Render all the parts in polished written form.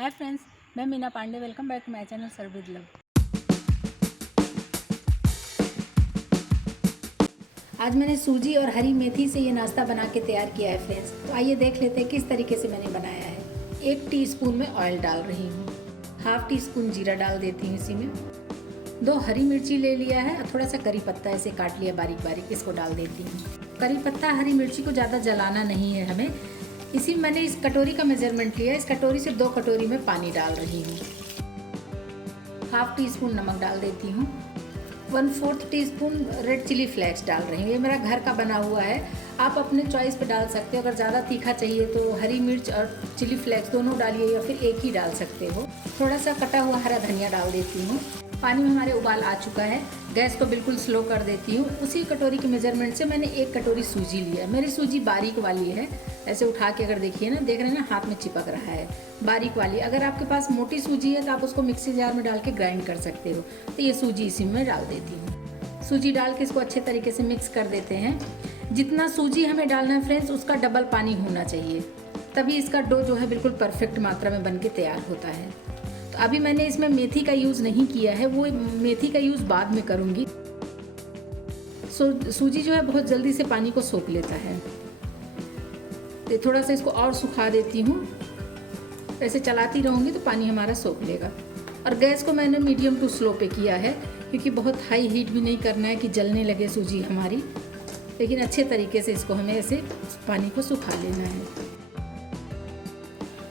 हाय friends, मैं Meena Pandey. Welcome back to my channel serve with love. आज मैंने सूजी और हरी मेथी से ये नाश्ता बना के तैयार किया है फ्रेंड्स। तो आइए देख लेते हैं किस तरीके से मैंने बनाया है। 1 टीस्पून में ऑयल डाल रही हूँ, हाफ टी स्पून जीरा डाल देती हूँ इसी में। 2 हरी मिर्ची ले लिया है और थोड़ा सा करी पत्ता ऐसे काट लिया बारीक बारीक, इसको डाल देती हूँ। करी पत्ता हरी मिर्ची को ज़्यादा जलाना नहीं है हमें। इसी मैंने इस कटोरी का मेजरमेंट लिया है। इस कटोरी से 2 कटोरी में पानी डाल रही हूँ। हाफ टी स्पून नमक डाल देती हूँ। 1/4 टीस्पून रेड चिली फ्लेक्स डाल रही हूँ। ये मेरा घर का बना हुआ है, आप अपने चॉइस पे डाल सकते हो। अगर ज़्यादा तीखा चाहिए तो हरी मिर्च और चिली फ्लेक्स दोनों डालिए या फिर एक ही डाल सकते हो। थोड़ा सा कटा हुआ हरा धनिया डाल देती हूँ। पानी में हमारे उबाल आ चुका है, गैस को बिल्कुल स्लो कर देती हूँ। उसी कटोरी के मेजरमेंट से मैंने 1 कटोरी सूजी लिया है। मेरी सूजी बारीक वाली है, ऐसे उठा के अगर देखिए ना, देख रहे हैं ना, हाथ में चिपक रहा है, बारीक वाली। अगर आपके पास मोटी सूजी है तो आप उसको मिक्सी जार में डाल के ग्राइंड कर सकते हो। तो ये सूजी इसी में डाल देती हूँ। सूजी डाल के इसको अच्छे तरीके से मिक्स कर देते हैं। जितना सूजी हमें डालना है फ्रेंड्स, उसका डबल पानी होना चाहिए, तभी इसका डो जो है बिल्कुल परफेक्ट मात्रा में बन के तैयार होता है। तो अभी मैंने इसमें मेथी का यूज़ नहीं किया है, वो मेथी का यूज़ बाद में करूँगी। सूजी जो है बहुत जल्दी से पानी को सोख लेता है। तो थोड़ा सा इसको और सुखा देती हूँ। ऐसे चलाती रहूँगी तो पानी हमारा सोख लेगा। और गैस को मैंने मीडियम टू स्लो पे किया है, क्योंकि बहुत हाई हीट भी नहीं करना है कि जलने लगे सूजी हमारी। लेकिन अच्छे तरीके से इसको हमें ऐसे पानी को सुखा लेना है।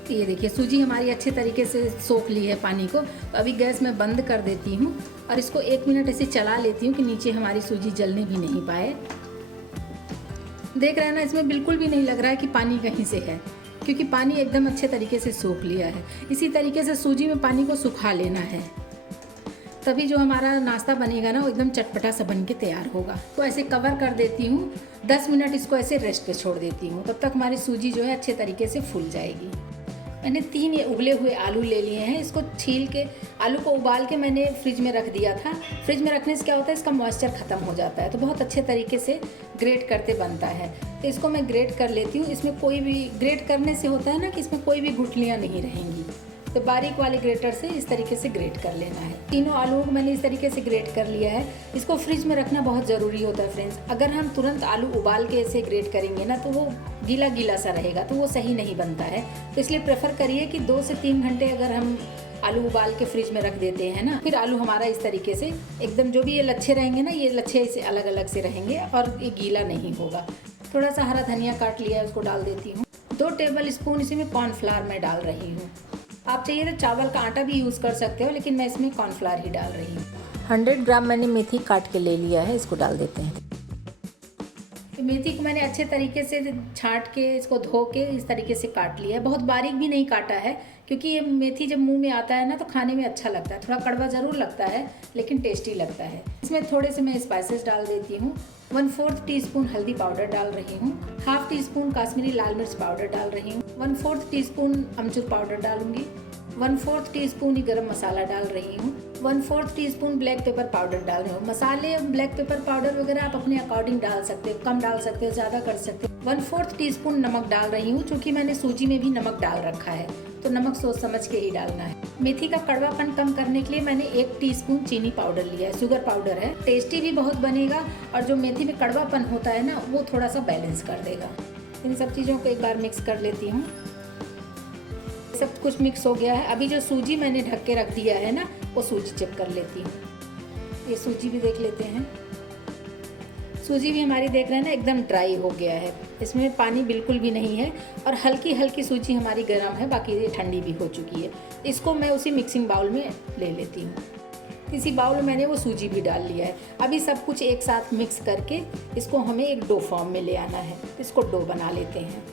तो ये देखिए सूजी हमारी अच्छे तरीके से सोख ली है पानी को। तो अभी गैस में बंद कर देती हूँ और इसको 1 मिनट ऐसे चला लेती हूँ कि नीचे हमारी सूजी जलने भी नहीं पाए। देख रहे हैं ना, इसमें बिल्कुल भी नहीं लग रहा है कि पानी कहीं से है, क्योंकि पानी एकदम अच्छे तरीके से सोख लिया है। इसी तरीके से सूजी में पानी को सुखा लेना है, तभी जो हमारा नाश्ता बनेगा ना वो एकदम चटपटा सा बन के तैयार होगा। तो ऐसे कवर कर देती हूँ, 10 मिनट इसको ऐसे रेस्ट पे छोड़ देती हूँ। तब तक हमारी सूजी जो है अच्छे तरीके से फूल जाएगी। मैंने 3 ये उबले हुए आलू ले लिए हैं। इसको छील के, आलू को उबाल के मैंने फ्रिज में रख दिया था। फ्रिज में रखने से क्या होता है, इसका मॉइस्चर ख़त्म हो जाता है, तो बहुत अच्छे तरीके से ग्रेट करते बनता है। तो इसको मैं ग्रेट कर लेती हूँ। इसमें कोई भी ग्रेट करने से होता है ना कि इसमें कोई भी गुठलियाँ नहीं रहेंगी। तो बारीक वाले ग्रेटर से इस तरीके से ग्रेट कर लेना है। तीनों आलूओं को मैंने इस तरीके से ग्रेट कर लिया है। इसको फ्रिज में रखना बहुत ज़रूरी होता है फ्रेंड्स। अगर हम तुरंत आलू उबाल के ऐसे ग्रेट करेंगे ना तो वो गीला गीला सा रहेगा, तो वो सही नहीं बनता है। तो इसलिए प्रेफर करिए कि 2 से 3 घंटे अगर हम आलू उबाल के फ्रिज में रख देते हैं ना, फिर आलू हमारा इस तरीके से एकदम, जो भी ये लच्छे रहेंगे ना, ये लच्छे इसे अलग अलग से रहेंगे और ये गीला नहीं होगा। थोड़ा सा हरा धनिया काट लिया है, उसको डाल देती हूँ। 2 टेबल स्पून इसी में कॉर्नफ्लावर मैं डाल रही हूँ। आप चाहिए तो चावल का आटा भी यूज़ कर सकते हो, लेकिन मैं इसमें कॉर्नफ्लावर ही डाल रही हूँ। 100 ग्राम मैंने मेथी काट के ले लिया है, इसको डाल देते हैं। मेथी को मैंने अच्छे तरीके से छांट के, इसको धो के इस तरीके से काट लिया है। बहुत बारीक भी नहीं काटा है, क्योंकि ये मेथी जब मुंह में आता है ना तो खाने में अच्छा लगता है। थोड़ा कड़वा ज़रूर लगता है, लेकिन टेस्टी लगता है। इसमें थोड़े से मैं स्पाइसेस डाल देती हूँ। 1/4 टीस्पून हल्दी पाउडर डाल रही हूँ। हाफ टी स्पून काश्मीरी लाल मिर्च पाउडर डाल रही हूँ। 1/4 टीस्पून अमचूर पाउडर डालूंगी। 1/4 टीस्पून ही गरम मसाला डाल रही हूँ। 1/4 टीस्पून ब्लैक पेपर पाउडर डाल रही हूँ। मसाले ब्लैक पेपर पाउडर वगैरह आप अपने अकॉर्डिंग डाल सकते हो, कम डाल सकते हो, ज़्यादा कर सकते हो। 1/4 टीस्पून नमक डाल रही हूँ, क्योंकि मैंने सूजी में भी नमक डाल रखा है, तो नमक सोच समझ के ही डालना है। मेथी का कड़वापन कम करने के लिए मैंने 1 टीस्पून चीनी पाउडर लिया है, शुगर पाउडर है। टेस्टी भी बहुत बनेगा और जो मेथी में कड़वापन होता है ना, वो थोड़ा सा बैलेंस कर देगा। इन सब चीज़ों को एक बार मिक्स कर लेती हूँ। सब कुछ मिक्स हो गया है। अभी जो सूजी मैंने ढक के रख दिया है ना, वो सूजी चेक कर लेती हूँ। ये सूजी भी देख लेते हैं। सूजी भी हमारी देख रहे हैं ना, एकदम ड्राई हो गया है, इसमें पानी बिल्कुल भी नहीं है और हल्की हल्की सूजी हमारी गर्म है, बाकी ये ठंडी भी हो चुकी है। इसको मैं उसी मिक्सिंग बाउल में ले लेती हूँ। इसी बाउल में मैंने वो सूजी भी डाल लिया है। अभी सब कुछ एक साथ मिक्स करके इसको हमें एक डो फॉर्म में ले आना है। इसको डो बना लेते हैं।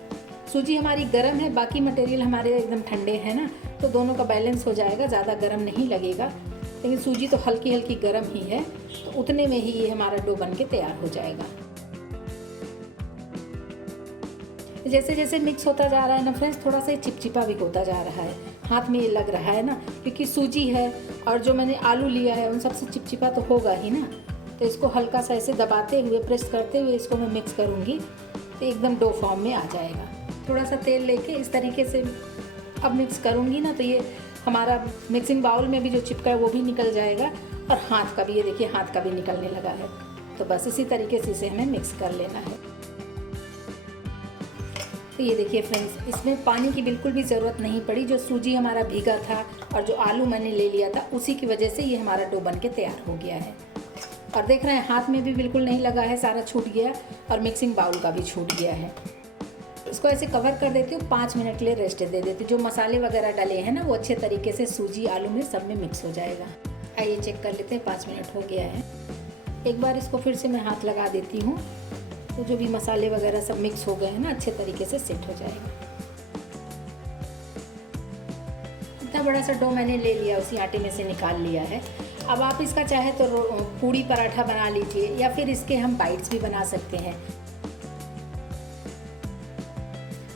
सूजी हमारी गर्म है, बाकी मटेरियल हमारे एकदम ठंडे हैं ना, तो दोनों का बैलेंस हो जाएगा, ज़्यादा गर्म नहीं लगेगा। लेकिन सूजी तो हल्की हल्की गर्म ही है, तो उतने में ही ये हमारा डो बन के तैयार हो जाएगा। जैसे जैसे मिक्स होता जा रहा है ना फ्रेंड्स, थोड़ा सा चिपचिपा भी होता जा रहा है, हाथ में ये लग रहा है ना, क्योंकि सूजी है और जो मैंने आलू लिया है उन सबसे चिपचिपा तो होगा ही ना। तो इसको हल्का सा ऐसे दबाते हुए, प्रेस करते हुए इसको मैं मिक्स करूँगी, तो एकदम डो फॉर्म में आ जाएगा। थोड़ा सा तेल लेके इस तरीके से अब मिक्स करूँगी ना तो ये हमारा मिक्सिंग बाउल में भी जो चिपका है वो भी निकल जाएगा और हाथ का भी, ये देखिए हाथ का भी निकलने लगा है। तो बस इसी तरीके से इसे हमें मिक्स कर लेना है। तो ये देखिए फ्रेंड्स, इसमें पानी की बिल्कुल भी ज़रूरत नहीं पड़ी। जो सूजी हमारा भीगा था और जो आलू मैंने ले लिया था उसी की वजह से ये हमारा डो बन के तैयार हो गया है। और देख रहे हैं हाथ में भी बिल्कुल नहीं लगा है, सारा छूट गया और मिक्सिंग बाउल का भी छूट गया है। इसको ऐसे कवर कर देती हूँ, 5 मिनट के लिए रेस्ट दे देती हूँ। जो मसाले वगैरह डले हैं ना वो अच्छे तरीके से सूजी आलू में सब में मिक्स हो जाएगा। आइए चेक कर लेते हैं, 5 मिनट हो गया है। एक बार इसको फिर से मैं हाथ लगा देती हूँ तो जो भी मसाले वगैरह सब मिक्स हो गए हैं ना अच्छे तरीके से सेट हो जाएगा। इतना बड़ा सा डो मैंने ले लिया, उसी आटे में से निकाल लिया है। अब आप इसका चाहे तो पूड़ी पराठा बना लीजिए या फिर इसके हम बाइट्स भी बना सकते हैं।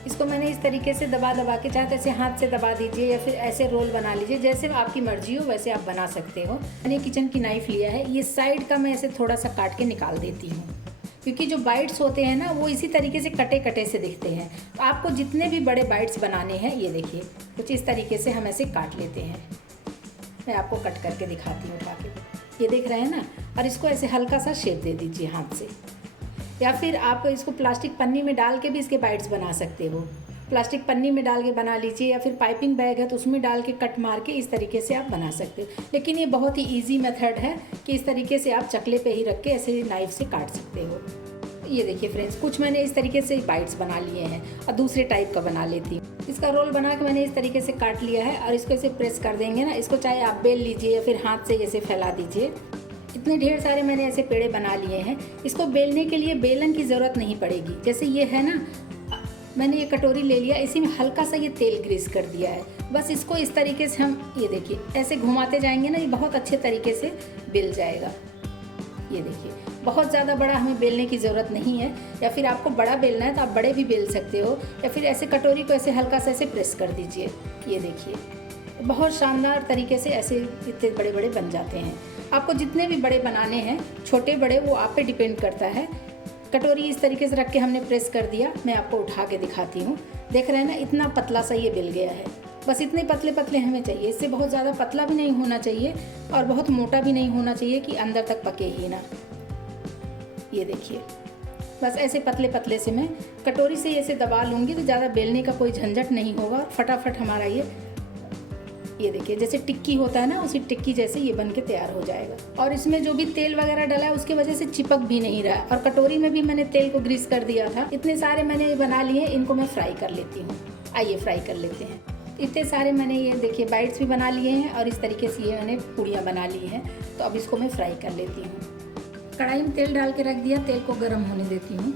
इसको मैंने इस तरीके से दबा दबा के, चाहे तो ऐसे हाथ से दबा दीजिए या फिर ऐसे रोल बना लीजिए, जैसे आपकी मर्जी हो वैसे आप बना सकते हो। मैंने किचन की नाइफ लिया है, ये साइड का मैं ऐसे थोड़ा सा काट के निकाल देती हूँ, क्योंकि जो बाइट्स होते हैं ना वो इसी तरीके से कटे कटे से दिखते हैं। तो आपको जितने भी बड़े बाइट्स बनाने हैं, ये देखिए कुछ इस तरीके से हम ऐसे काट लेते हैं। मैं आपको कट करके दिखाती हूँ उठा के, ये देख रहे हैं ना। और इसको ऐसे हल्का सा शेप दे दीजिए हाथ से, या फिर आप इसको प्लास्टिक पन्नी में डाल के भी इसके बाइट्स बना सकते हो। प्लास्टिक पन्नी में डाल के बना लीजिए या फिर पाइपिंग बैग है तो उसमें डाल के कट मार के इस तरीके से आप बना सकते हो। लेकिन ये बहुत ही इजी मेथड है कि इस तरीके से आप चकले पे ही रख के ऐसे नाइफ से काट सकते हो। ये देखिए फ्रेंड्स, कुछ मैंने इस तरीके से बाइट्स बना लिए हैं और दूसरे टाइप का बना लेती हूँ। इसका रोल बना के मैंने इस तरीके से काट लिया है और इसको ऐसे प्रेस कर देंगे ना। इसको चाहे आप बेल लीजिए या फिर हाथ से ऐसे फैला दीजिए। इतने ढेर सारे मैंने ऐसे पेड़े बना लिए हैं। इसको बेलने के लिए बेलन की ज़रूरत नहीं पड़ेगी। जैसे ये है ना, मैंने ये कटोरी ले लिया, इसी में हल्का सा ये तेल ग्रीस कर दिया है। बस इसको इस तरीके से हम, ये देखिए ऐसे घुमाते जाएंगे ना, ये बहुत अच्छे तरीके से बेल जाएगा। ये देखिए, बहुत ज़्यादा बड़ा हमें बेलने की ज़रूरत नहीं है। या फिर आपको बड़ा बेलना है तो आप बड़े भी बेल सकते हो, या फिर ऐसे कटोरी को ऐसे हल्का सा ऐसे प्रेस कर दीजिए। ये देखिए बहुत शानदार तरीके से ऐसे इतने बड़े बड़े बन जाते हैं। आपको जितने भी बड़े बनाने हैं, छोटे बड़े, वो आप पे डिपेंड करता है। कटोरी इस तरीके से रख के हमने प्रेस कर दिया। मैं आपको उठा के दिखाती हूँ। देख रहे हैं ना, इतना पतला सा ये बेल गया है। बस इतने पतले पतले हमें चाहिए, इससे बहुत ज़्यादा पतला भी नहीं होना चाहिए और बहुत मोटा भी नहीं होना चाहिए कि अंदर तक पके ही ना। ये देखिए, बस ऐसे पतले पतले से मैं कटोरी से ऐसे दबा लूँगी तो ज़्यादा बेलने का कोई झंझट नहीं होगा और फटाफट हमारा ये देखिए जैसे टिक्की होता है ना, उसी टिक्की जैसे ये बन के तैयार हो जाएगा। और इसमें जो भी तेल वगैरह डला है उसकी वजह से चिपक भी नहीं रहा है। और कटोरी में भी मैंने तेल को ग्रीस कर दिया था। इतने सारे मैंने बना लिए, इनको मैं फ्राई कर लेती हूँ। आइए फ्राई कर लेते हैं। इतने सारे मैंने ये देखिए बाइट्स भी बना लिए हैं और इस तरीके से ये मैंने पूड़ियाँ बना ली हैं। तो अब इसको मैं फ्राई कर लेती हूँ। कढ़ाई में तेल डाल के रख दिया, तेल को गर्म होने देती हूँ।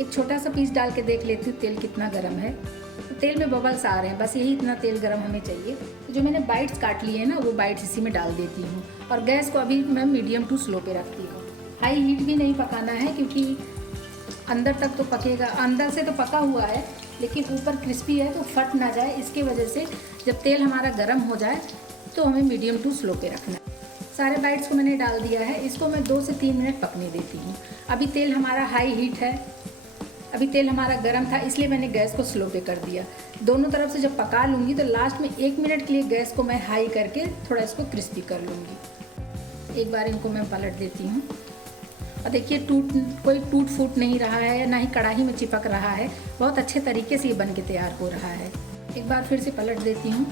एक छोटा सा पीस डाल के देख लेती हूँ तेल कितना गर्म है। तो तेल में बबल्स आ रहे हैं, बस यही इतना तेल गर्म हमें चाहिए। तो जो मैंने बाइट्स काट लिए हैं ना, वो बाइट्स इसी में डाल देती हूँ और गैस को अभी मैं मीडियम टू स्लो पे रखती हूँ। हाई हीट भी नहीं पकाना है, क्योंकि अंदर तक तो पकेगा, अंदर से तो पका हुआ है लेकिन ऊपर क्रिस्पी है तो फट ना जाए। इसके वजह से जब तेल हमारा गर्म हो जाए तो हमें मीडियम टू स्लो पे रखना है। सारे बाइट्स को मैंने डाल दिया है, इसको मैं 2 से 3 मिनट पकने देती हूँ। अभी तेल हमारा हाई हीट है, अभी तेल हमारा गर्म था, इसलिए मैंने गैस को स्लो पे कर दिया। दोनों तरफ से जब पका लूँगी तो लास्ट में 1 मिनट के लिए गैस को मैं हाई करके थोड़ा इसको क्रिस्पी कर लूँगी। एक बार इनको मैं पलट देती हूँ और देखिए कोई टूट फूट नहीं रहा है, ना ही कढ़ाई में चिपक रहा है। बहुत अच्छे तरीके से ये बन के तैयार हो रहा है। एक बार फिर से पलट देती हूँ।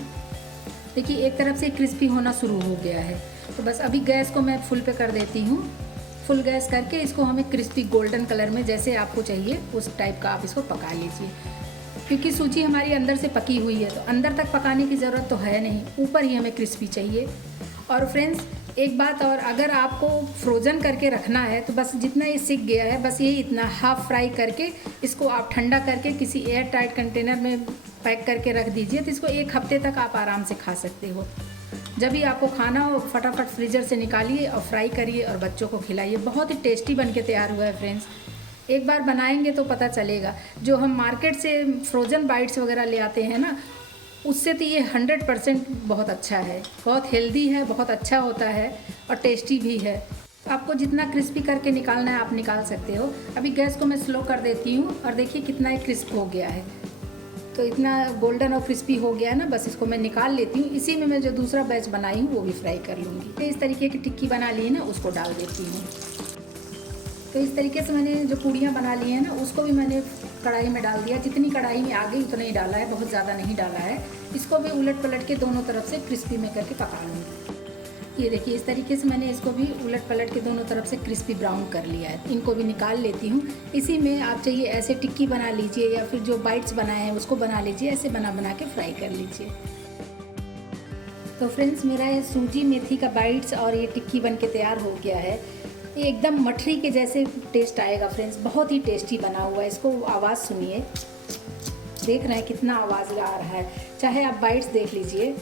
देखिए एक तरफ से क्रिस्पी होना शुरू हो गया है। तो बस अभी गैस को मैं फुल पे कर देती हूँ। फुल गैस करके इसको हमें क्रिस्पी गोल्डन कलर में जैसे आपको चाहिए उस टाइप का आप इसको पका लीजिए। क्योंकि सूजी हमारी अंदर से पकी हुई है तो अंदर तक पकाने की ज़रूरत तो है नहीं, ऊपर ही हमें क्रिस्पी चाहिए। और फ्रेंड्स एक बात और, अगर आपको फ्रोज़न करके रखना है तो बस जितना ये सिक गया है बस यही इतना हाफ फ्राई करके इसको आप ठंडा करके किसी एयर टाइट कंटेनर में पैक करके रख दीजिए। तो इसको 1 हफ्ते तक आप आराम से खा सकते हो। जब भी आपको खाना हो फटाफट फ्रीजर से निकालिए और फ्राई करिए और बच्चों को खिलाइए। बहुत ही टेस्टी बन के तैयार हुआ है फ्रेंड्स। एक बार बनाएंगे तो पता चलेगा। जो हम मार्केट से फ्रोज़न बाइट्स वगैरह ले आते हैं ना, उससे तो ये 100% बहुत अच्छा है, बहुत हेल्दी है, बहुत अच्छा होता है और टेस्टी भी है। आपको जितना क्रिस्पी करके निकालना है आप निकाल सकते हो। अभी गैस को मैं स्लो कर देती हूँ और देखिए कितना ही क्रिस्प हो गया है। तो इतना गोल्डन और क्रिस्पी हो गया है ना, बस इसको मैं निकाल लेती हूँ। इसी में मैं जो दूसरा बैच बनाई हूँ वो भी फ्राई कर लूँगी। तो इस तरीके की टिक्की बना ली है ना, उसको डाल देती हूँ। तो इस तरीके से मैंने जो पूड़ियाँ बना ली हैं ना, उसको भी मैंने कढ़ाई में डाल दिया। जितनी कढ़ाई में आ गई उतना ही डाला है, बहुत ज़्यादा नहीं डाला है। इसको भी उलट पलट के दोनों तरफ से क्रिस्पी में करके पका लूँगी। ये देखिए इस तरीके से मैंने इसको भी उलट पलट के दोनों तरफ से क्रिस्पी ब्राउन कर लिया है। इनको भी निकाल लेती हूँ। इसी में आप चाहिए ऐसे टिक्की बना लीजिए या फिर जो बाइट्स बनाए हैं उसको बना लीजिए, ऐसे बना के फ्राई कर लीजिए। तो फ्रेंड्स, मेरा ये सूजी मेथी का बाइट्स और ये टिक्की बन के तैयार हो गया है। ये एकदम मठरी के जैसे टेस्ट आएगा फ्रेंड्स, बहुत ही टेस्टी बना हुआ है। इसको आवाज़ सुनिए, देख रहे हैं कितना आवाज़ आ रहा है, चाहे आप बाइट्स देख लीजिए।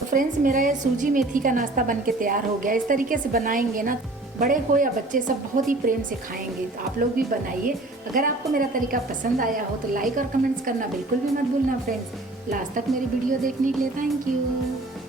तो फ्रेंड्स, मेरा ये सूजी मेथी का नाश्ता बन के तैयार हो गया। इस तरीके से बनाएंगे ना, बड़े हो या बच्चे सब बहुत ही प्रेम से खाएंगे। तो आप लोग भी बनाइए। अगर आपको मेरा तरीका पसंद आया हो तो लाइक और कमेंट्स करना बिल्कुल भी मत भूलना फ्रेंड्स। लास्ट तक मेरी वीडियो देखने के लिए थैंक यू।